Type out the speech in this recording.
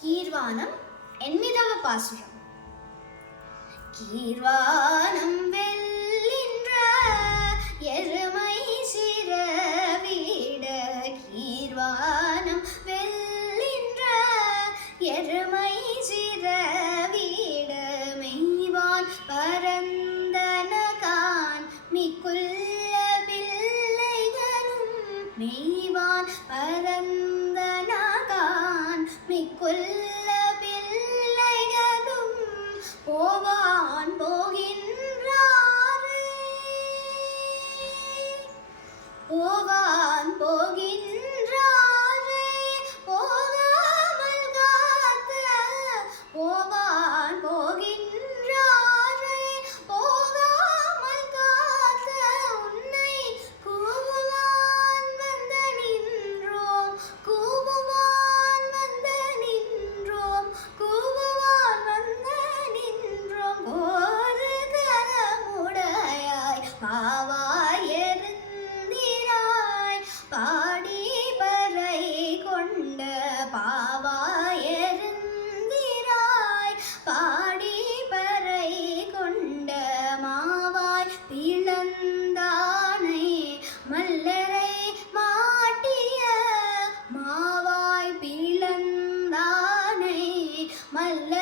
கீர்வானம் எண்மிதவ பாசுரம். கீர்வானம் வெல்லின்ற எருமை சிறவிட, கீர்வானம் வெல்லின்ற எருமை சிறவிட, மெய்வான் பரந்தனகான் மிக்குள்ள பிள்ளைகளும், மெய்வான் பரந்தனகான் மிக்குள்ள பிள்ளைகளும் போவான் போகின்றாரே, போவான் போகின்றாரே, போகாமல் காத்த, போவான் போகின்றாரே, போகாமல் காத்த, உன்னை கூவுவான் வந்த நின்றோம், கூவுவான் வந்த நின்றோம், கூவுவான் வந்த நின்றோம். ஒரு கரமுடையாய் பாவாய் எருந்திராய், பாடி பறை கொண்ட பாவாய் எருந்திராய், பாடி பறை கொண்ட மாவாய் பிளந்தானை மல்லரை மாட்டிய, மாவாய் பிளந்தானை மல்ல